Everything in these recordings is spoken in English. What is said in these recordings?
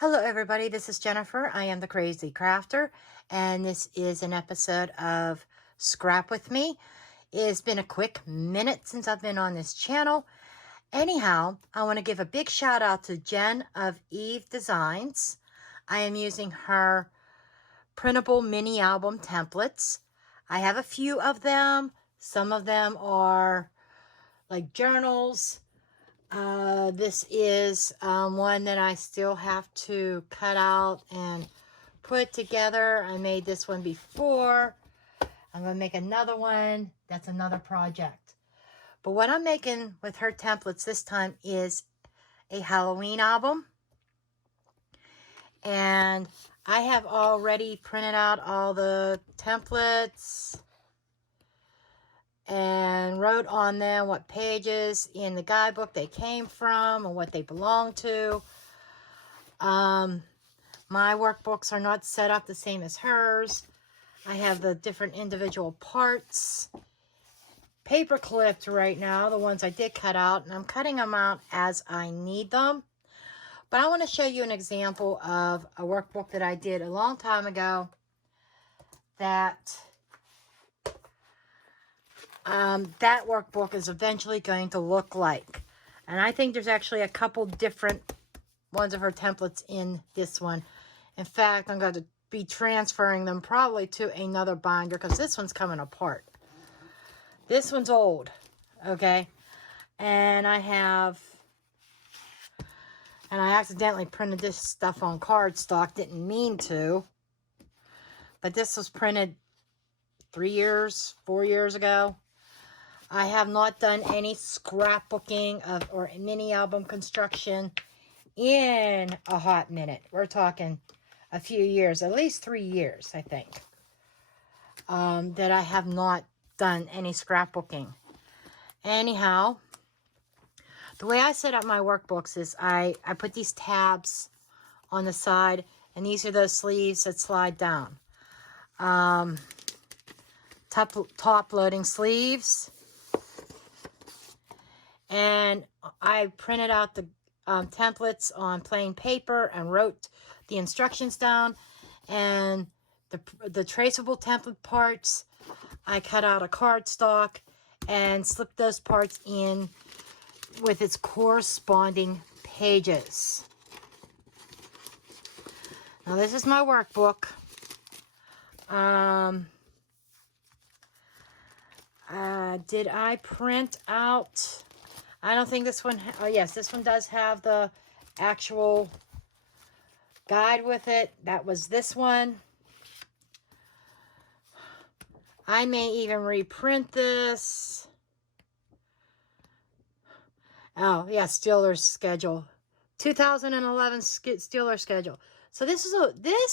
Hello everybody, this is Jennifer. I am the Crazy Crafter, and this is an episode of Scrap With Me. It's been a quick minute since I've been on this channel. Anyhow, I want to give a big shout out to Jen of Eve Designs. I am using her printable mini album templates. I have a few of them. Some of them are like journals. This is one that I still have to cut out and put together. I made this one before. I'm going to make another one. That's another project. But what I'm making with her templates this time is a Halloween album. And I have already printed out all the templates and wrote on them what pages in the guidebook they came from and what they belong to. My workbooks are not set up the same as hers. I have the different individual parts paper clipped right now, the ones I did cut out, and I'm cutting them out as I need them. But I want to show you an example of a workbook that I did a long time ago that that workbook is eventually going to look like. And I think there's actually a couple different ones of her templates in this one. In fact, I'm going to be transferring them probably to another binder because this one's coming apart. This one's old, okay? And I accidentally printed this stuff on cardstock, didn't mean to. But this was printed 4 years ago. I have not done any scrapbooking or mini album construction in a hot minute. We're talking a few years, at least 3 years, I think, that I have not done any scrapbooking. Anyhow, the way I set up my workbooks is I put these tabs on the side, and these are those sleeves that slide down. Top loading sleeves. And I printed out the templates on plain paper and wrote the instructions down. And the traceable template parts, I cut out a cardstock and slipped those parts in with its corresponding pages. Now this is my workbook. Did I print out... I don't think this one... Oh, yes, this one does have the actual guide with it. That was this one. I may even reprint this. Oh, yeah, Steeler's schedule. 2011 Steeler schedule. So this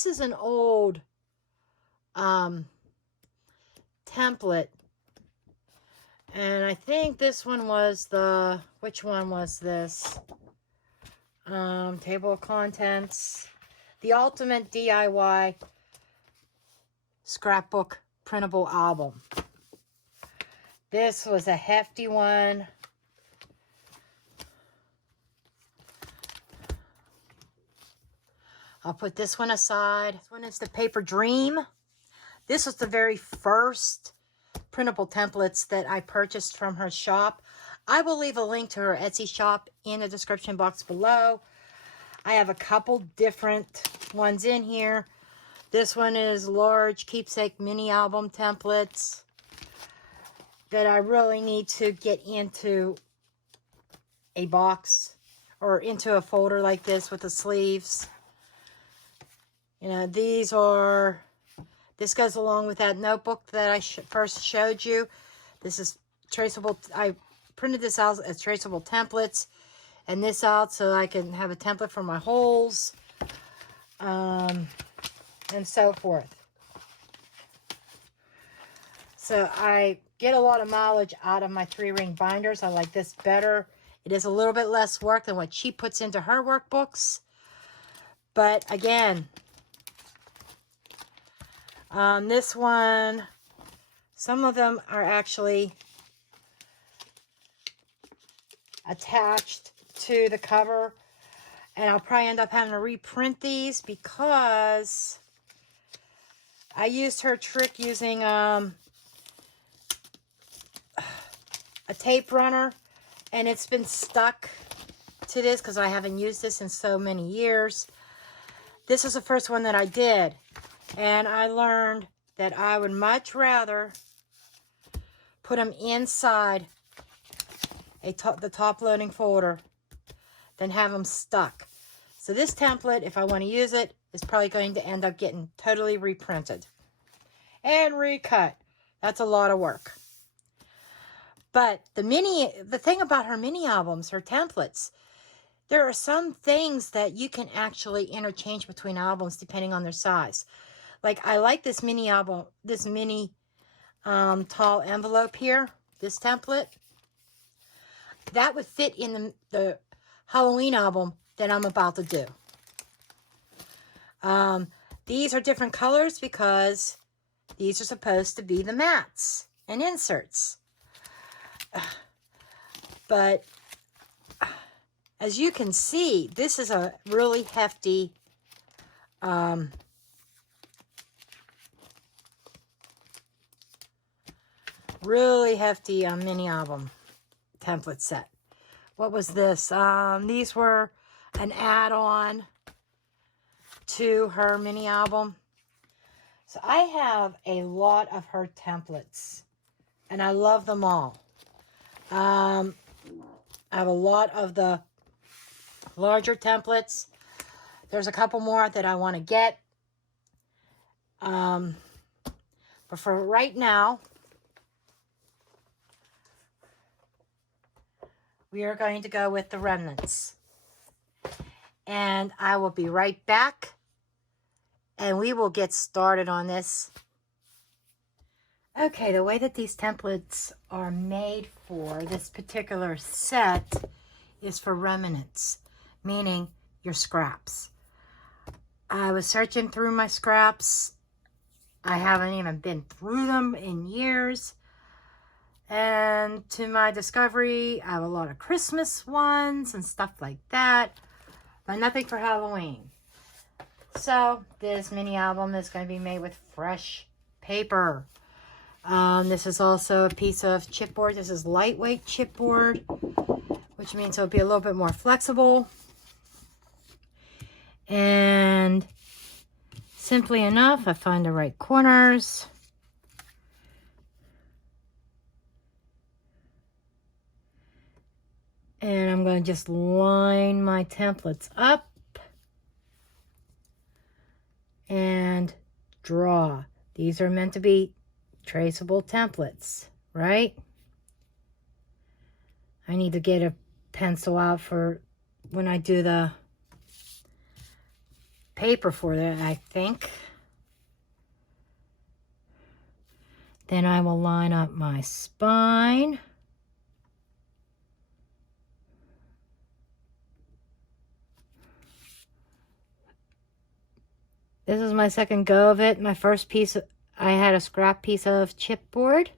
is an old template. And I think this one was which one was this? Table of contents. The Ultimate DIY Scrapbook Printable Album. This was a hefty one. I'll put this one aside. This one is the Paper Dream. This was the very first printable templates that I purchased from her shop. I will leave a link to her Etsy shop in the description box below. I have a couple different ones in here. This one is large keepsake mini album templates that I really need to get into a box or into a folder like this with the sleeves. You know, this goes along with that notebook that I first showed you. This is traceable. I printed this out as traceable templates, and this out so I can have a template for my holes, and so forth. So I get a lot of mileage out of my 3-ring binders. I like this better. It is a little bit less work than what she puts into her workbooks. But again, this one, some of them are actually attached to the cover, And I'll probably end up having to reprint these because I used her trick using a tape runner, and it's been stuck to this because I haven't used this in so many years. This is the first one that I did, and I learned that I would much rather put them inside the top loading folder than have them stuck. So this template, if I want to use it, is probably going to end up getting totally reprinted and recut. That's a lot of work. But the thing about her mini albums, her templates, there are some things that you can actually interchange between albums depending on their size. Like I like this mini album, this mini tall envelope here, this template. That would fit in the Halloween album that I'm about to do. These are different colors because these are supposed to be the mats and inserts. But as you can see, this is a really hefty mini album template set. What was this? These were an add-on to her mini album. So I have a lot of her templates, and I love them all. I have a lot of the larger templates. There's a couple more that I want to get. But for right now, we are going to go with the Remnants. And I will be right back, and we will get started on this. Okay, the way that these templates are made for this particular set is for remnants, meaning your scraps. I was searching through my scraps. I haven't even been through them in years. And to my discovery, I have a lot of Christmas ones and stuff like that, but nothing for Halloween. So this mini album is going to be made with fresh paper. This is also a piece of chipboard. This is lightweight chipboard, which means it'll be a little bit more flexible. And simply enough, I find the right corners. And I'm going to just line my templates up and draw. These are meant to be traceable templates, right? I need to get a pencil out for when I do the paper for that, I think. Then I will line up my spine. This is my second go of it. My first piece, I had a scrap piece of chipboard,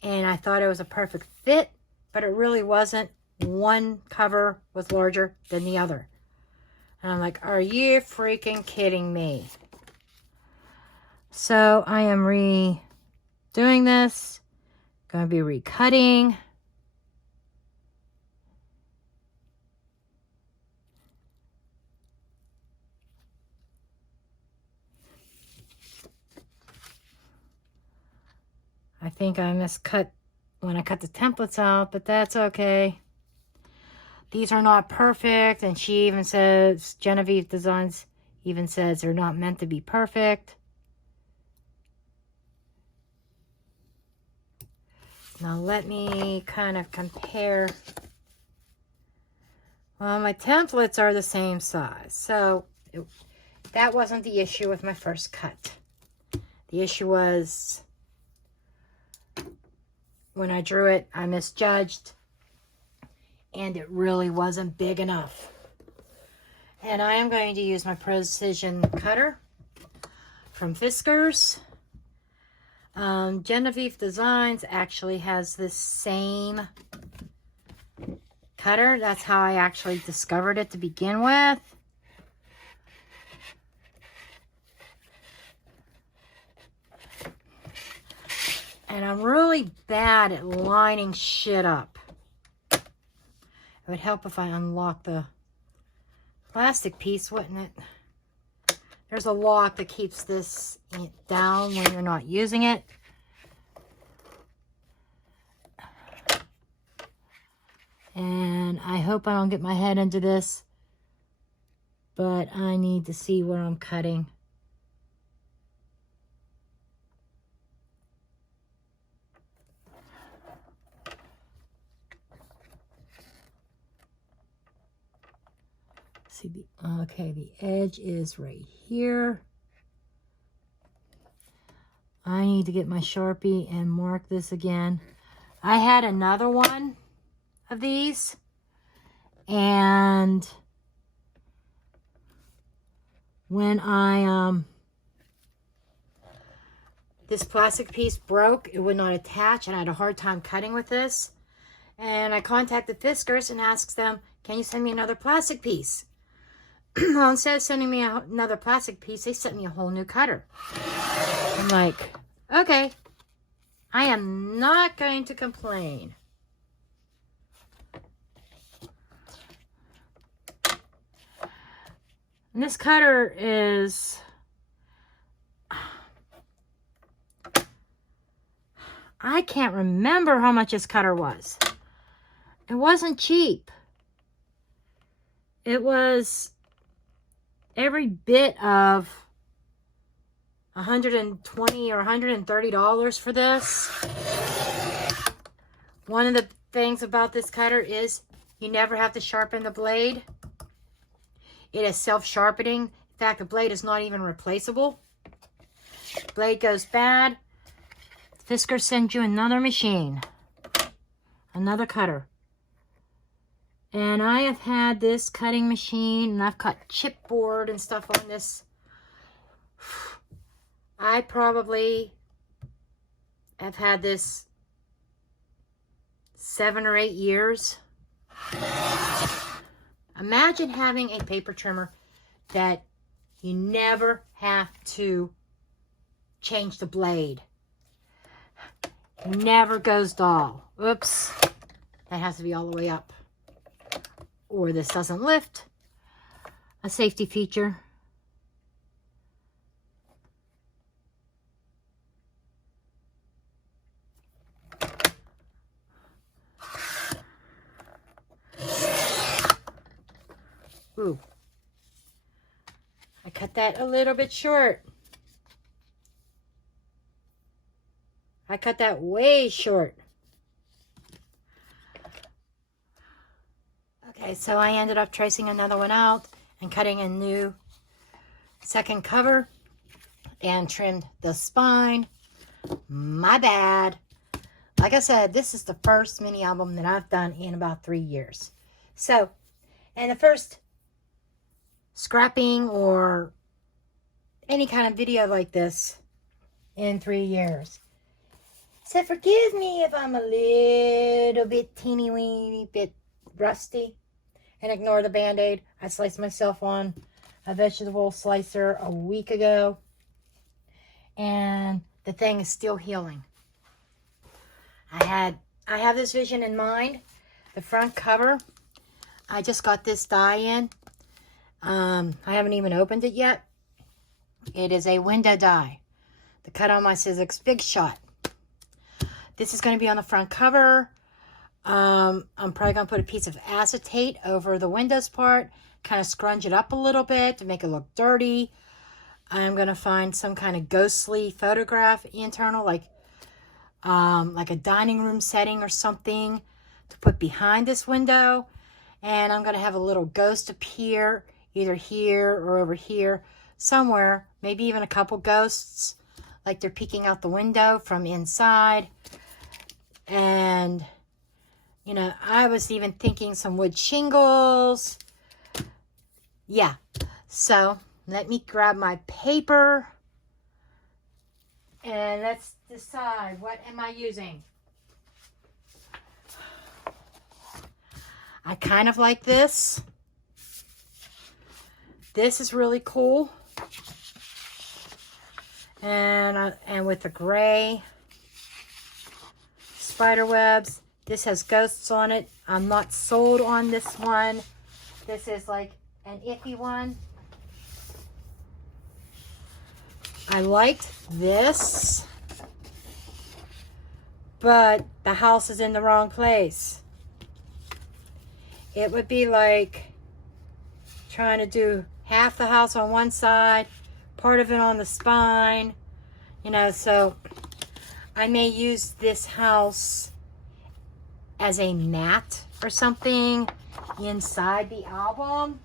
and I thought it was a perfect fit, but it really wasn't. One cover was larger than the other. And I'm like, are you freaking kidding me? So I am redoing this. Going to be recutting. I think I miscut when I cut the templates out, but that's okay. These are not perfect, and she even says, Genevieve Designs even says they're not meant to be perfect. Now let me kind of compare. Well, my templates are the same size, so that wasn't the issue with my first cut. The issue was when I drew it, I misjudged, and it really wasn't big enough. And I am going to use my precision cutter from Fiskars. Genevieve Designs actually has this same cutter. That's how I actually discovered it to begin with. And I'm really bad at lining shit up. It would help if I unlock the plastic piece, wouldn't it? There's a lock that keeps this down when you're not using it. And I hope I don't get my head into this, but I need to see where I'm cutting. See okay, the edge is right here. I need to get my Sharpie and mark this again. I had another one of these, and when this plastic piece broke, it would not attach, and I had a hard time cutting with this. And I contacted Fiskars and asked them, can you send me another plastic piece? Well, instead of sending me another plastic piece, they sent me a whole new cutter. I'm like, okay, I am not going to complain. And this cutter is, I can't remember how much this cutter was. It wasn't cheap. It was every bit of $120 or $130 for this. One of the things about this cutter is you never have to sharpen the blade. It is self-sharpening. In fact, the blade is not even replaceable. Blade goes bad, Fiskars sends you another machine, another cutter. And I have had this cutting machine, and I've cut chipboard and stuff on this. I probably have had this 7 or 8 years. Imagine having a paper trimmer that you never have to change the blade. Never goes dull. Oops. That has to be all the way up, or this doesn't lift. A safety feature. Ooh. I cut that a little bit short. I cut that way short. Okay, so I ended up tracing another one out and cutting a new second cover and trimmed the spine. My bad. Like I said, this is the first mini album that I've done in about 3 years. So, and the first scrapping or any kind of video like this in 3 years. So forgive me if I'm a little bit teeny weeny bit rusty, and ignore the band-aid. I sliced myself on a vegetable slicer a week ago, and the thing is still healing. I have this vision in mind. The front cover, I just got this die in. I haven't even opened it yet. It is a window die. The cut on my Sizzix Big Shot. This is going to be on the front cover. I'm probably going to put a piece of acetate over the windows part, kind of scrunch it up a little bit to make it look dirty. I'm going to find some kind of ghostly photograph internal, like a dining room setting or something to put behind this window. And I'm going to have a little ghost appear either here or over here somewhere, maybe even a couple ghosts, like they're peeking out the window from inside. And, you know, I was even thinking some wood shingles. Yeah. So let me grab my paper and let's decide, what am I using? I kind of like this. This is really cool. And with the gray spider webs. This has ghosts on it. I'm not sold on this one. This is like an iffy one. I liked this, but the house is in the wrong place. It would be like trying to do half the house on one side, part of it on the spine, you know, so I may use this house as a mat or something inside the album.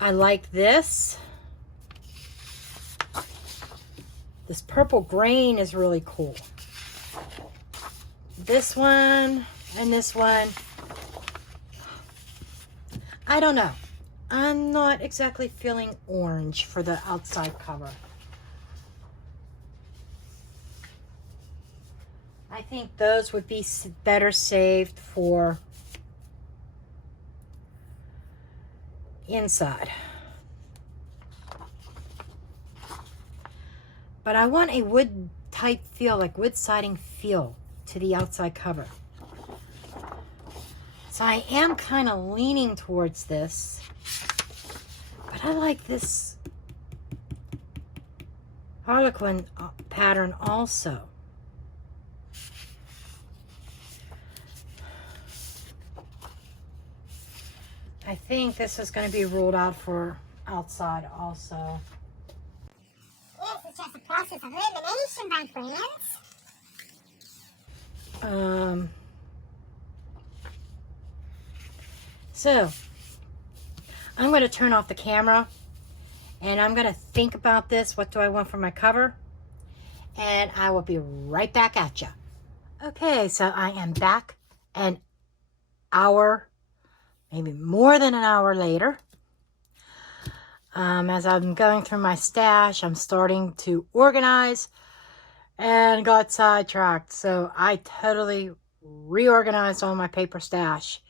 I like this. This purple grain is really cool. This one and this one, I don't know. I'm not exactly feeling orange for the outside cover. I think those would be better saved for inside. But I want a wood type feel, like wood siding feel to the outside cover. So I am kind of leaning towards this. But I like this Harlequin pattern also. I think this is going to be ruled out for outside also. This is just a process of elimination, my friends. So, I'm going to turn off the camera and I'm going to think about this. What do I want for my cover? And I will be right back at you. Okay, so I am back an hour, maybe more than an hour later. As I'm going through my stash, I'm starting to organize and got sidetracked. So I totally reorganized all my paper stash.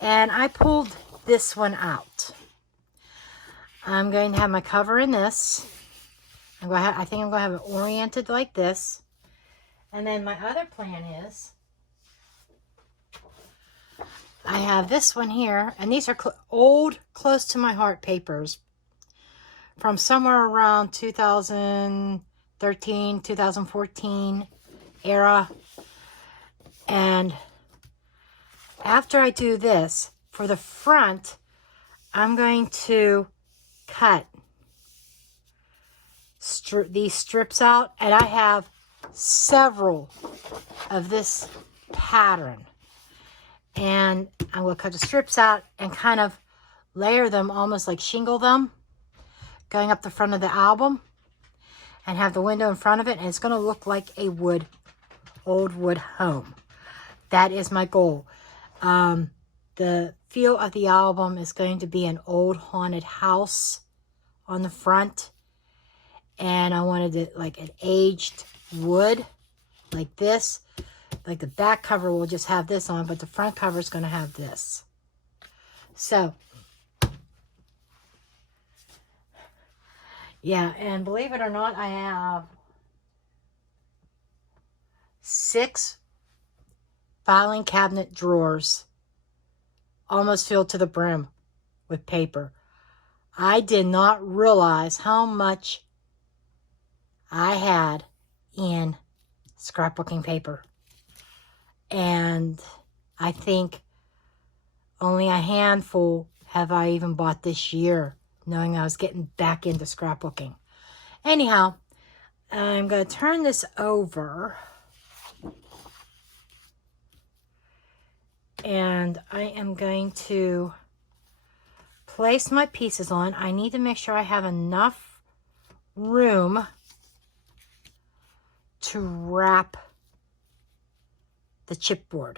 And I pulled this one out. I'm going to have my cover in this. I think I'm going to have it oriented like this. And then my other plan is I have this one here, and these are old, close to my heart papers from somewhere around 2013, 2014 era. And after I do this, for the front, I'm going to cut these strips out, and I have several of this pattern. And I will cut the strips out and kind of layer them, almost like shingle them, going up the front of the album, and have the window in front of it, and it's going to look like a old wood home. That is my goal. The feel of the album is going to be an old haunted house on the front, and I wanted it like an aged wood, like this. Like the back cover will just have this on, but the front cover is going to have this. So, yeah, and believe it or not, I have 6 filing cabinet drawers almost filled to the brim with paper. I did not realize how much I had in scrapbooking paper. And I think only a handful have I even bought this year, knowing I was getting back into scrapbooking. Anyhow, I'm going to turn this over. And I am going to place my pieces on. I need to make sure I have enough room to wrap the chipboard.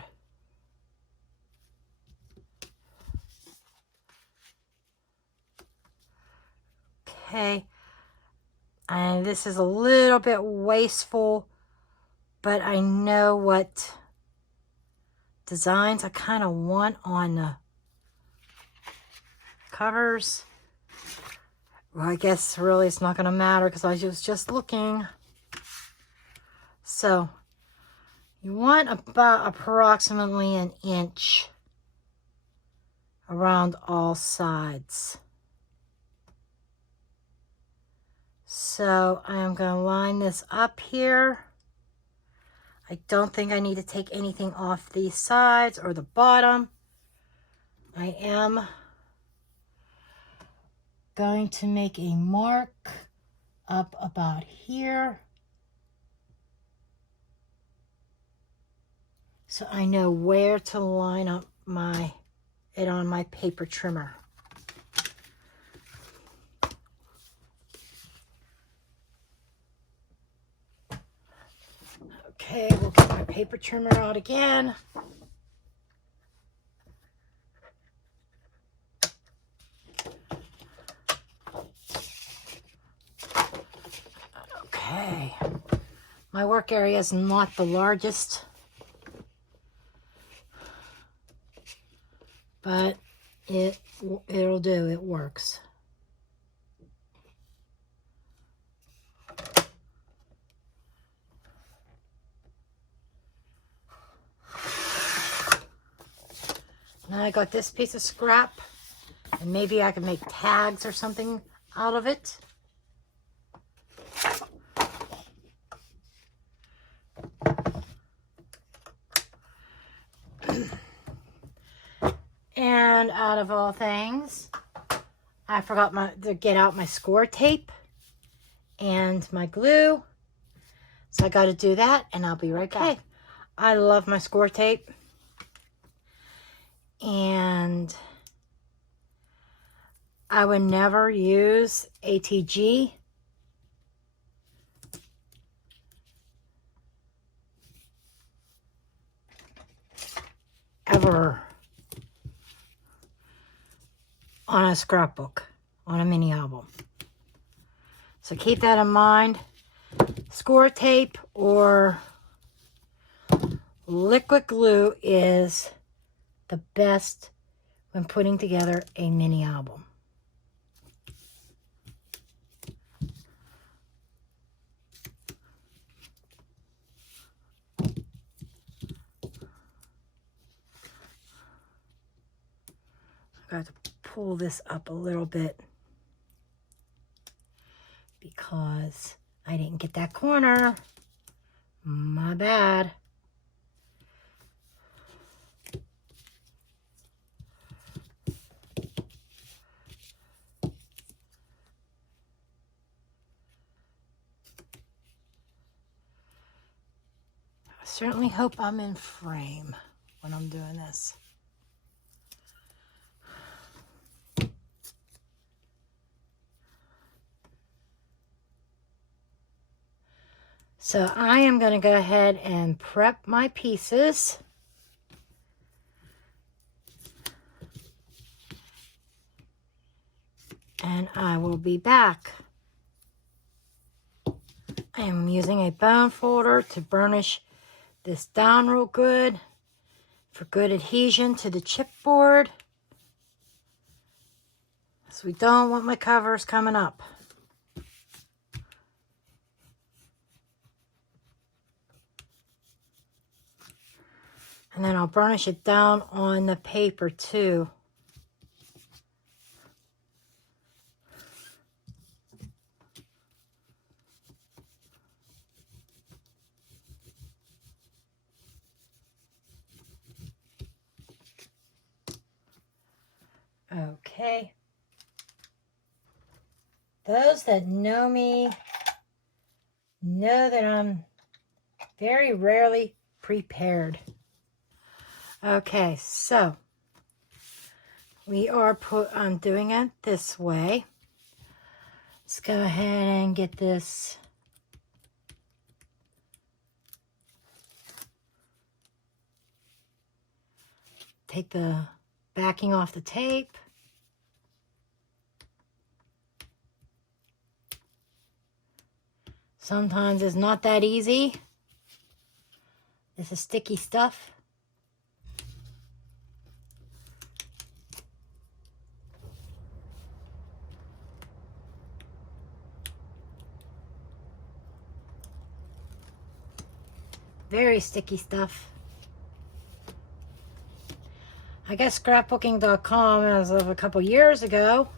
Okay, And this is a little bit wasteful, but I know what designs I kind of want on the covers. Well, I guess really it's not going to matter because I was just looking. So you want about approximately an inch around all sides. So I am going to line this up here. I don't think I need to take anything off these sides or the bottom. I am going to make a mark up about here, so I know where to line up it on my paper trimmer. Okay, we'll get my paper trimmer out again. Okay, my work area is not the largest, but it'll do. It works. Now I got this piece of scrap, and maybe I can make tags or something out of it. And out of all things, I forgot to get out my score tape and my glue. So I got to do that, and I'll be right back. I love my score tape. And I would never use ATG. Ever. On a scrapbook, on a mini album. So keep that in mind. Score tape or liquid glue is the best when putting together a mini album. I got to pull this up a little bit because I didn't get that corner. My bad. I certainly hope I'm in frame when I'm doing this. So I am going to go ahead and prep my pieces. And I will be back. I am using a bone folder to burnish this down real good for good adhesion to the chipboard. So we don't want my covers coming up. And then I'll burnish it down on the paper too. Okay. Those that know me know that I'm very rarely prepared. Okay, so I'm doing it this way. Let's go ahead and get this take the backing off the tape. Sometimes it's not that easy. This is sticky stuff. Very sticky stuff. I guess scrapbooking.com, as of a couple years ago,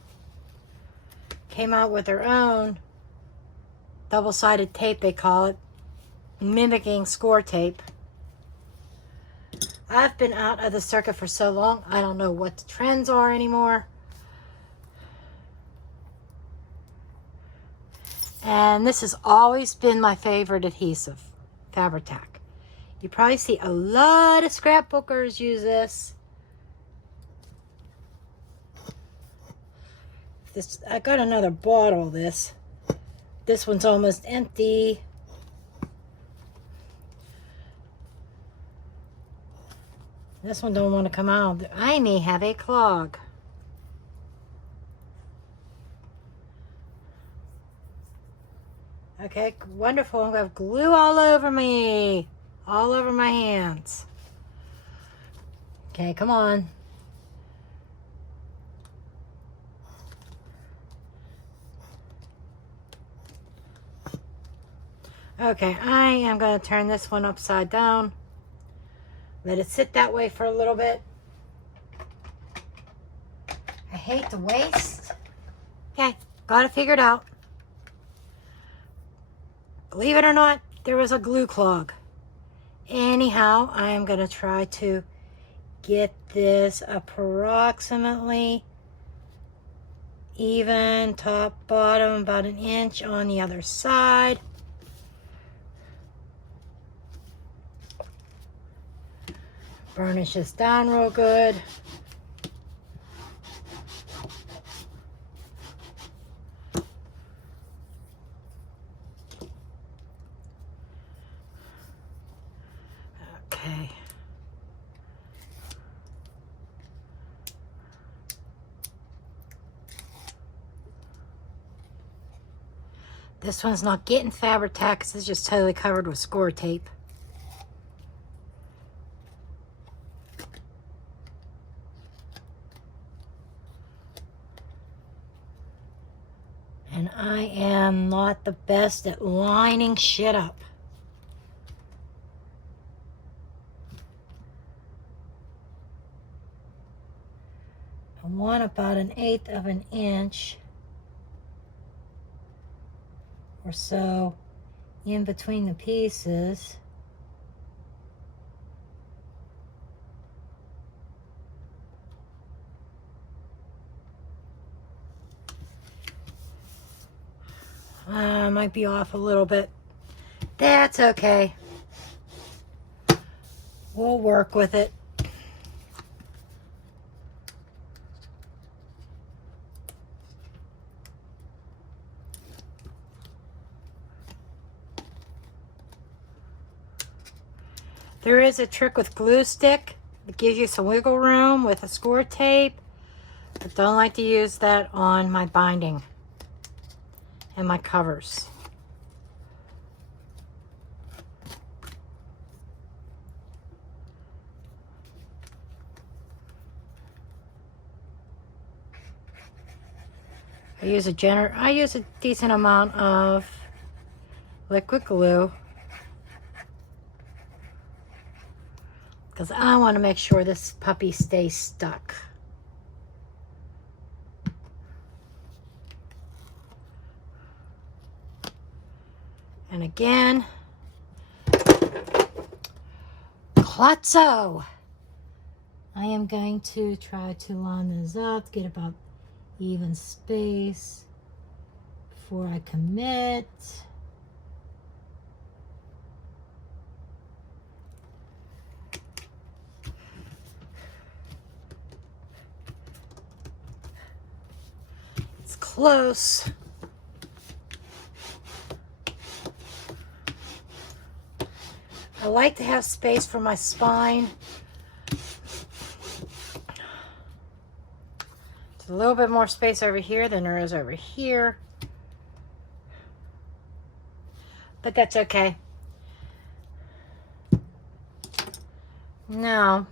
came out with their own double-sided tape, they call it, mimicking score tape. I've been out of the circuit for so long, I don't know what the trends are anymore. And this has always been my favorite adhesive, Fabri-Tac. You probably see a lot of scrapbookers use this. I got another bottle of this. This one's almost empty. This one don't want to come out. I may have a clog. Okay, wonderful. I'm going to have glue all over me. All over my hands. Okay, come on. Okay, I am going to turn this one upside down. Let it sit that way for a little bit. I hate to waste. Okay, got it figured out. Believe it or not, there was a glue clog. Anyhow, I am going to try to get this approximately even, top, bottom, about 1 inch on the other side. Burnish this down real good. Okay. This one's not getting Fabri-Tac because it's just totally covered with score tape. And I am not the best at lining shit up. I want about 1/8 of an inch or so in between the pieces. Might be off a little bit. That's okay. We'll work with it. There is a trick with glue stick. It gives you some wiggle room with a score tape. I don't like to use that on my binding and my covers. I use a decent amount of liquid glue because I want to make sure this puppy stays stuck. And again, Klotzo. I am going to try to line this up, get about even space before I commit. It's close. I like to have space for my spine. There's a little bit more space over here than there is over here. but that's okay. Now,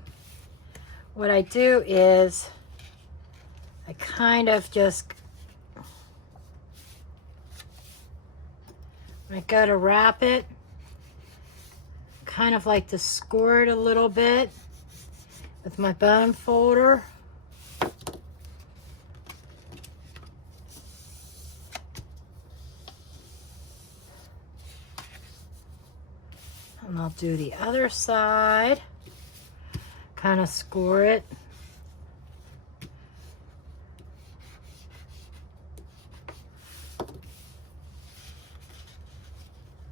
what I do is I kind of just, when I go to wrap it, kind of like to score it a little bit with my bone folder. And I'll do the other side, kind of score it.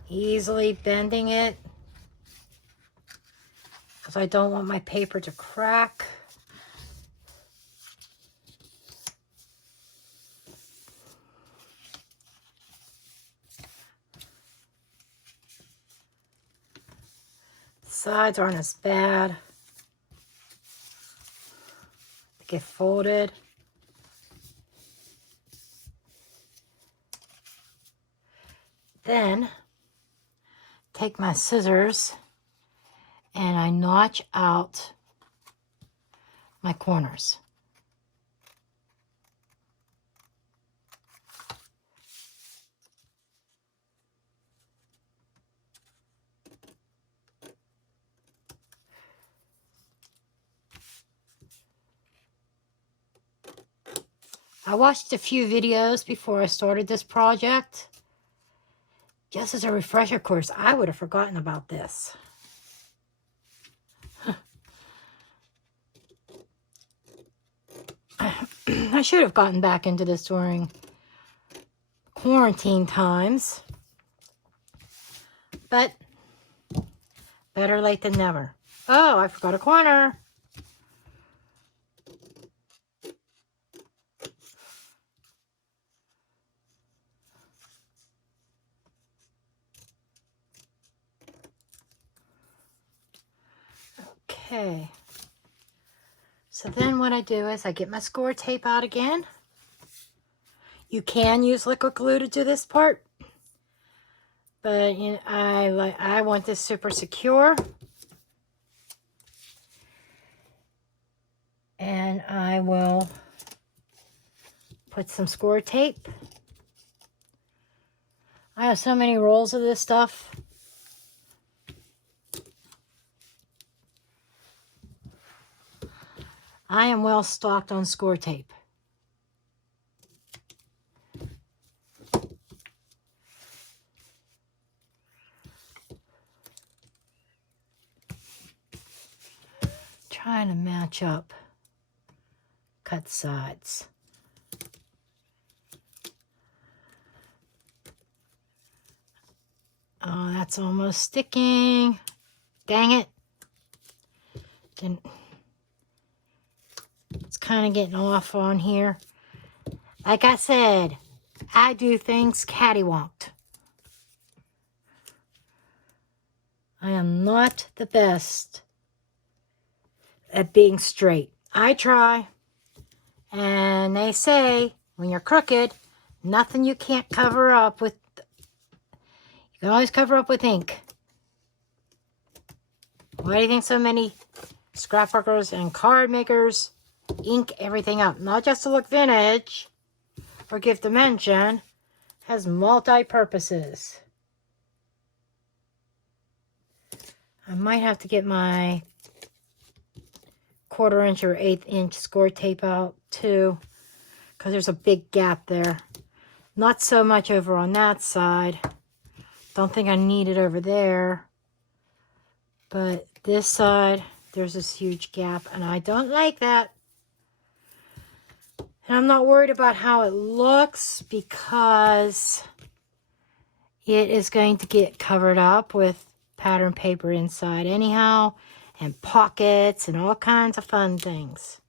Easily bending it, because I don't want my paper to crack. Sides aren't as bad. They get folded. Then take my scissors and I notch out my corners. I watched a few videos before I started this project. Just as a refresher course, I would have forgotten about this. I should have gotten back into this during quarantine times. But better late than never. Oh, I forgot a corner. Okay. So then what I do is I get my score tape out again. You can use liquid glue to do this part, but you know, I want this super secure. And I will put some score tape. I have so many rolls of this stuff. I am well stocked on score tape. Trying to match up cut sides. Oh, that's almost sticking. Dang it. It's kind of getting off on here. Like I said, I do things cattywamped. I am not the best at being straight. I try. And they say, when you're crooked, nothing you can't cover up with. You can always cover up with ink. Why do you think so many scrapbookers and card makers ink everything up? Not just to look vintage or give dimension. Has multi-purposes. I might have to get my 1/4 inch or 1/8 inch score tape out too, because there's a big gap there. Not so much over on that side. Don't think I need it over there. But this side, there's this huge gap, and I don't like that. And I'm not worried about how it looks because it is going to get covered up with pattern paper inside anyhow, and pockets and all kinds of fun things.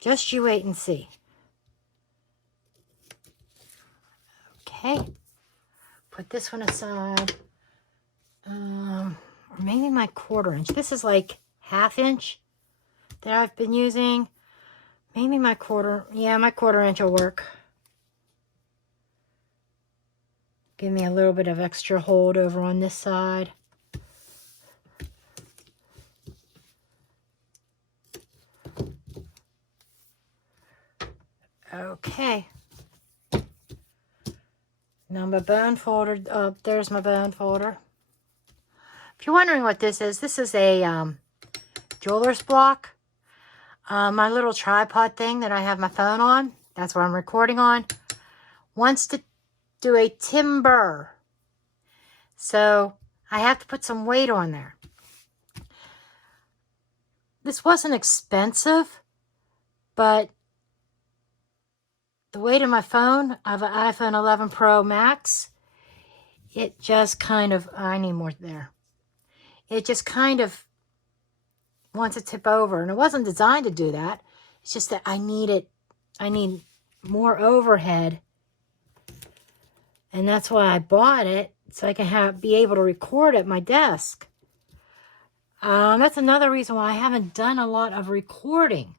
Just you wait and see. Okay. Put this one aside. Or maybe my 1/4 inch. This is like 1/2 inch that I've been using. Maybe my my 1/4 inch will work. Give me a little bit of extra hold over on this side. Okay. Now my bone folder, there's my bone folder. If you're wondering what this is a jeweler's block. My little tripod thing that I have my phone on, that's what I'm recording on, wants to do a timber. So I have to put some weight on there. This wasn't expensive, but the weight of my phone, I have an iPhone 11 Pro Max, it just kind of, I need more there. It just kind of wants to tip over, and it wasn't designed to do that. It's just that I need more overhead, and that's why I bought it, so I can be able to record at my desk. That's another reason why I haven't done a lot of recording.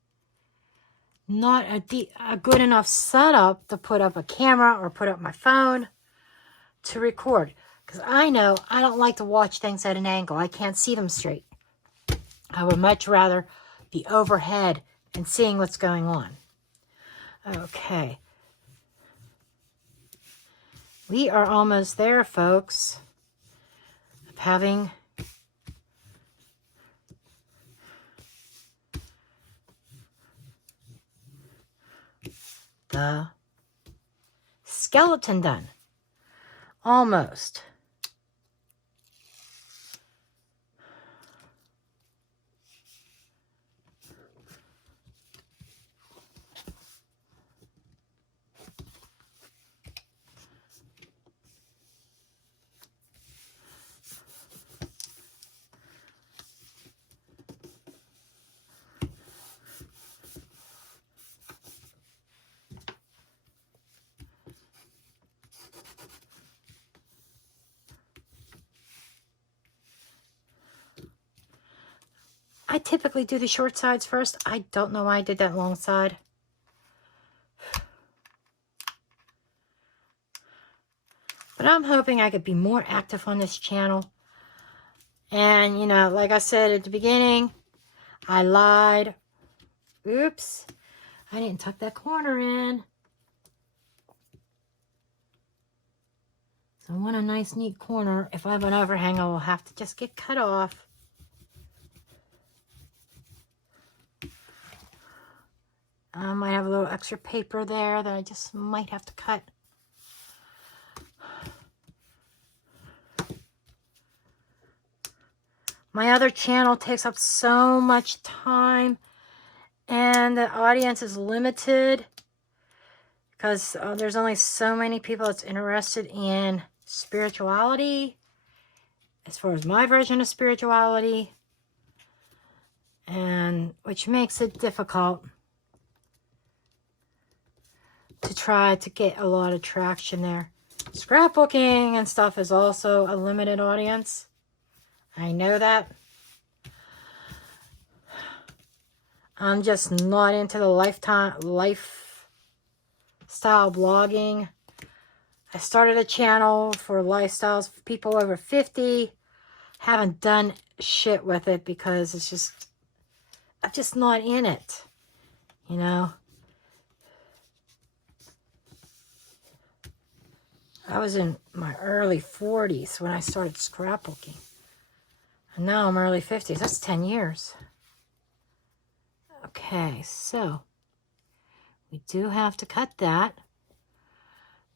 Not a good enough setup to put up a camera or put up my phone to record. Because I know I don't like to watch things at an angle. I can't see them straight. I would much rather be overhead and seeing what's going on. Okay. We are almost there, folks. Of having the skeleton done. Almost. I typically do the short sides first. I don't know why I did that long side. But I'm hoping I could be more active on this channel. And, you know, like I said at the beginning, I lied. Oops. I didn't tuck that corner in. So I want a nice, neat corner. If I have an overhang, I will have to just get cut off. I might have a little extra paper there that I just might have to cut. My other channel takes up so much time, and the audience is limited because there's only so many people that's interested in spirituality, as far as my version of spirituality, and which makes it difficult to try to get a lot of traction there. Scrapbooking and stuff is also a limited audience. I know that. I'm just not into the lifestyle blogging. I started a channel for lifestyles for people over 50. Haven't done shit with it because it's just, I'm just not in it, you know. I was in my early 40s when I started scrapbooking. And now I'm early 50s. That's 10 years. Okay, so we do have to cut that.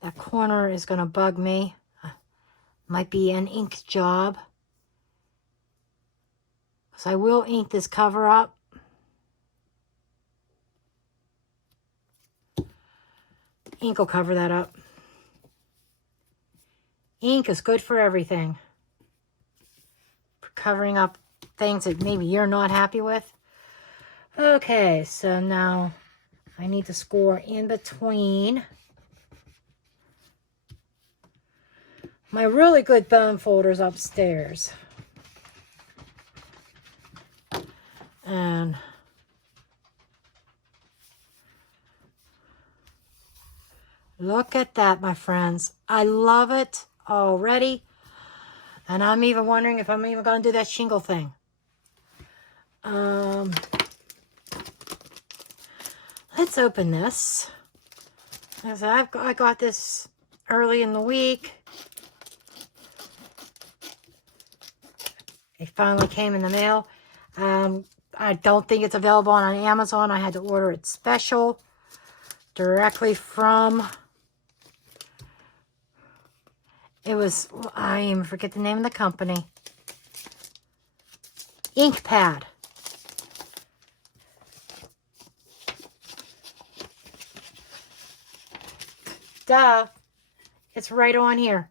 That corner is going to bug me. Might be an ink job. Because I will ink this cover up. Ink will cover that up. Ink is good for everything. For covering up things that maybe you're not happy with. Okay, so now I need to score in between my really good bone folders upstairs. And Look at that, my friends. I love it already. And I'm even wondering if I'm even going to do that shingle thing. Let's open this. As I got this early in the week. It finally came in the mail. I don't think it's available on Amazon. I had to order it special directly from... It was... I even forget the name of the company. InkPad. Duh. It's right on here.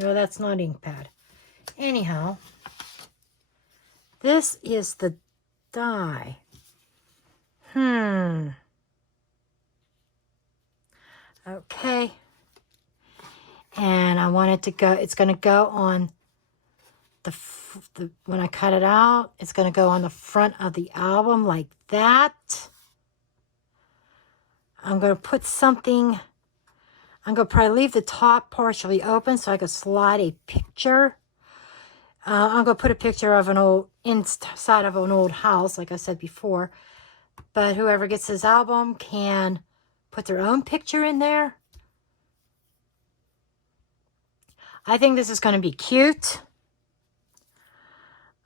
No, that's not InkPad. Anyhow, this is the die. Okay. And I want it to go, it's going to go on the when I cut it out, it's going to go on the front of the album like that. I'm going to put something, I'm going to probably leave the top partially open so I can slide a picture. I'm going to put a picture of an old, inside of an old house, like I said before. But whoever gets this album can put their own picture in there. I think this is going to be cute.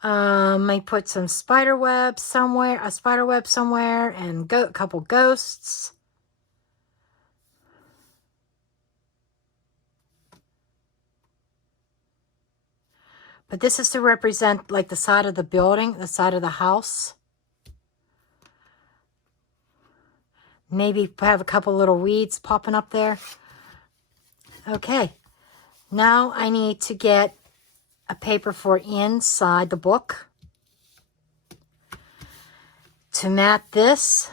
Might put some spider web somewhere, a spider web somewhere, and a couple ghosts. But this is to represent like the side of the building, the side of the house. Maybe have a couple little weeds popping up there. Okay. Now I need to get a paper for inside the book to mat this.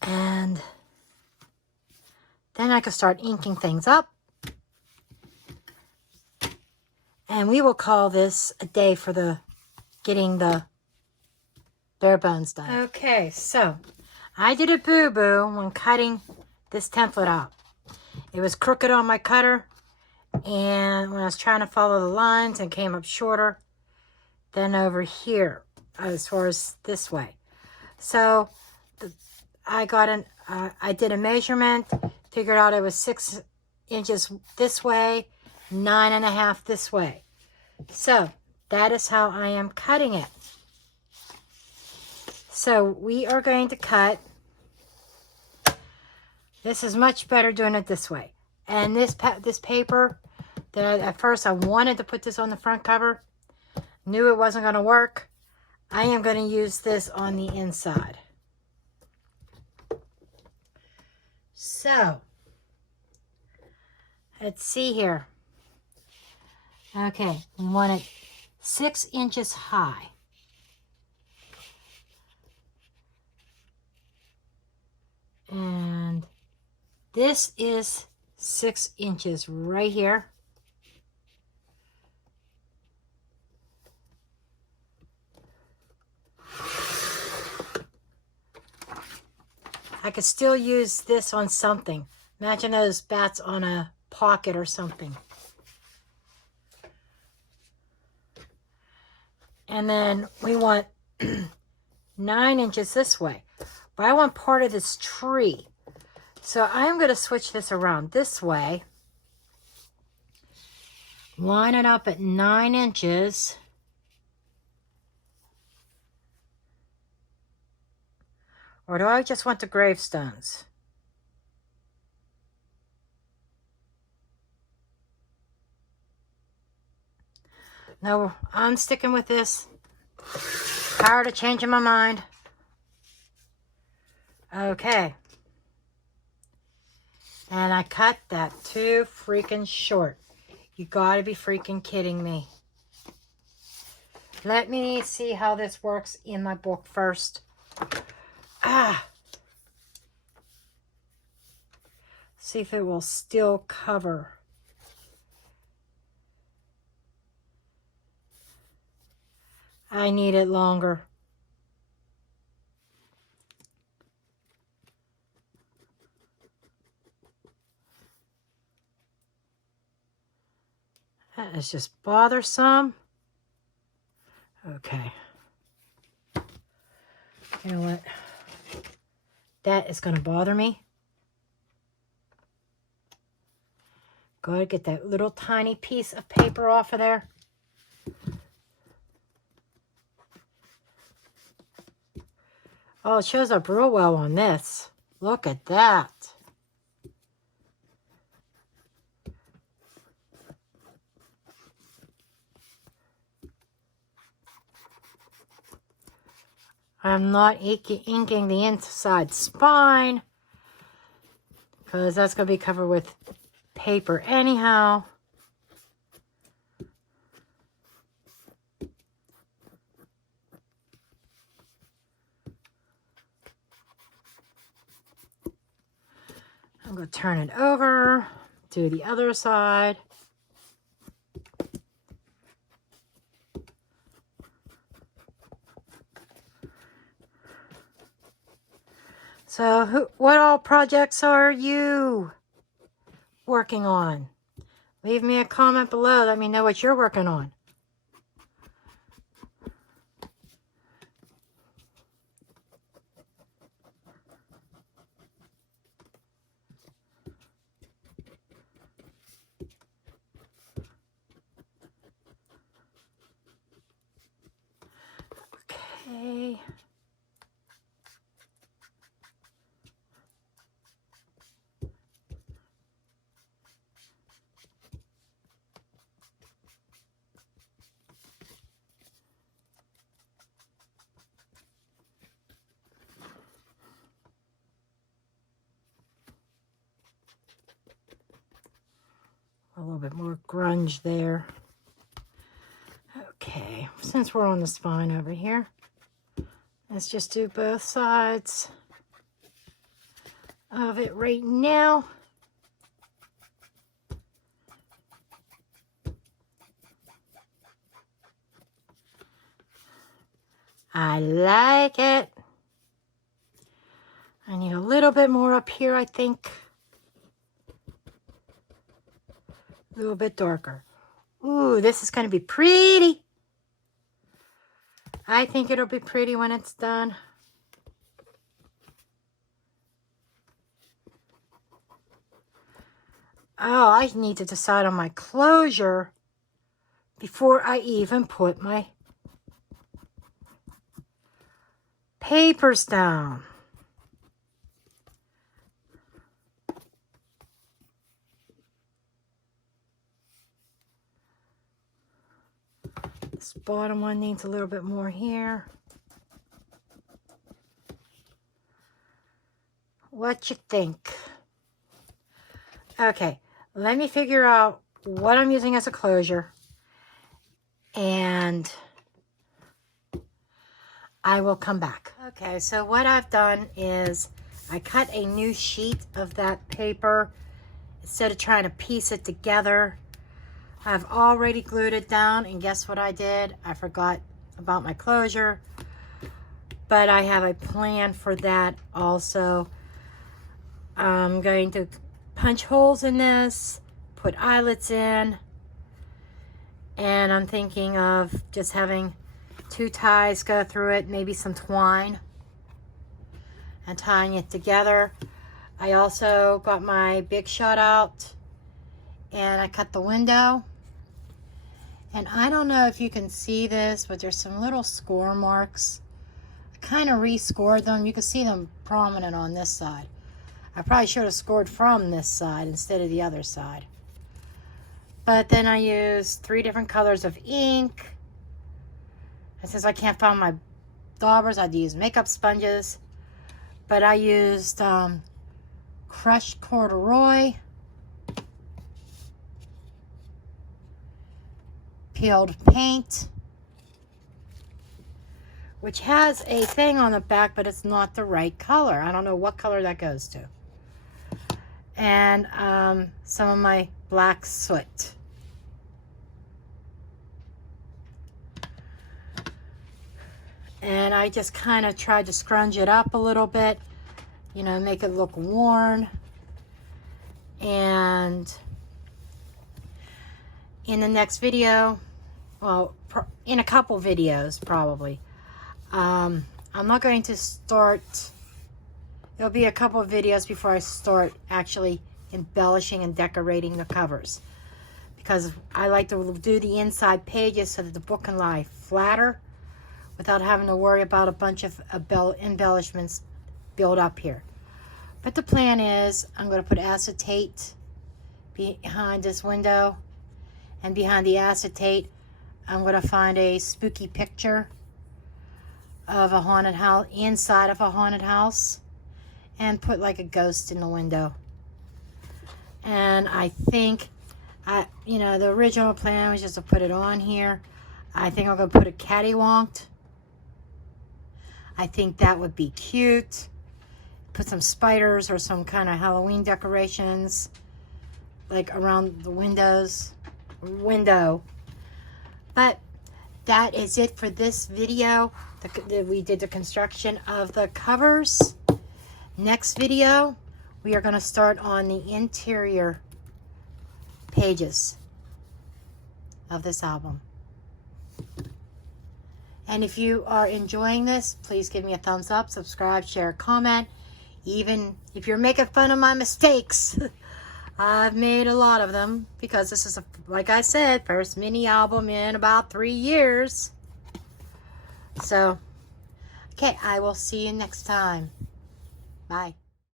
And then I can start inking things up. And we will call this a day for the getting the bare bones done. Okay, so I did a boo-boo when cutting this template out. It was crooked on my cutter, and when I was trying to follow the lines, it came up shorter than over here, as far as this way. So I did a measurement, figured out it was 6 inches this way, 9.5 this way. So that is how I am cutting it. So we are going to cut. This is much better doing it this way. And this paper, that at first I wanted to put this on the front cover, knew it wasn't going to work. I am going to use this on the inside. So, let's see here. Okay, we want it 6 inches high. And this is 6 inches right here. I could still use this on something. Imagine those bats on a pocket or something. And then we want 9 inches this way. But I want part of this tree. So I'm going to switch this around this way. Line it up at 9 inches. Or do I just want the gravestones? No, I'm sticking with this. Tired of changing my mind. Okay. And I cut that too freaking short. You gotta be freaking kidding me. Let me see how this works in my book first. See if it will still cover. I need it longer. That is just bothersome. Okay. You know what? That is going to bother me. Go ahead, get that little tiny piece of paper off of there. Oh, it shows up real well on this. Look at that. I'm not inking the inside spine because that's going to be covered with paper anyhow. I'm going to turn it over, do the other side. So what all projects are you working on? Leave me a comment below. Let me know what you're working on. Okay. A little bit more grunge there. Okay, since we're on the spine over here, let's just do both sides of it right now. I like it. I need a little bit more up here, I think. A little bit darker. Ooh, this is going to be pretty. I think it'll be pretty when it's done. Oh, I need to decide on my closure before I even put my papers down. This bottom one needs a little bit more here. What you think? Okay, let me figure out what I'm using as a closure, and I will come back. Okay, so what I've done is I cut a new sheet of that paper instead of trying to piece it together. I've already glued it down, and guess what I did? I forgot about my closure, but I have a plan for that also. I'm going to punch holes in this, put eyelets in, and I'm thinking of just having 2 ties go through it, maybe some twine, and tying it together. I also got my Big Shot out, and I cut the window. And I don't know if you can see this, but there's some little score marks. I kind of re-scored them. You can see them prominent on this side. I probably should have scored from this side instead of the other side. But then I used 3 different colors of ink. And since I can't find my daubers, I had to use makeup sponges. But I used crushed corduroy, peeled paint, which has a thing on the back, but it's not the right color. I don't know what color that goes to. And some of my black soot. And I just kind of tried to scrunch it up a little bit, you know, make it look worn. And in the next video, well, in a couple videos probably, I'm not going to start, there'll be a couple of videos before I start actually embellishing and decorating the covers, because I like to do the inside pages so that the book can lie flatter without having to worry about a bunch of embellishments built up here. But the plan is I'm going to put acetate behind this window, and behind the acetate I'm going to find a spooky picture of a haunted house, inside of a haunted house, and put like a ghost in the window. And I think, you know, the original plan was just to put it on here. I think I'm going to put it cattywanked. I think that would be cute. Put some spiders or some kind of Halloween decorations like around the window. But that is it for this video. We did the construction of the covers. Next video, we are going to start on the interior pages of this album. And if you are enjoying this, please give me a thumbs up, subscribe, share, comment. Even if you're making fun of my mistakes, I've made a lot of them, because this is, like I said, first mini album in about 3 years. So, okay, I will see you next time. Bye.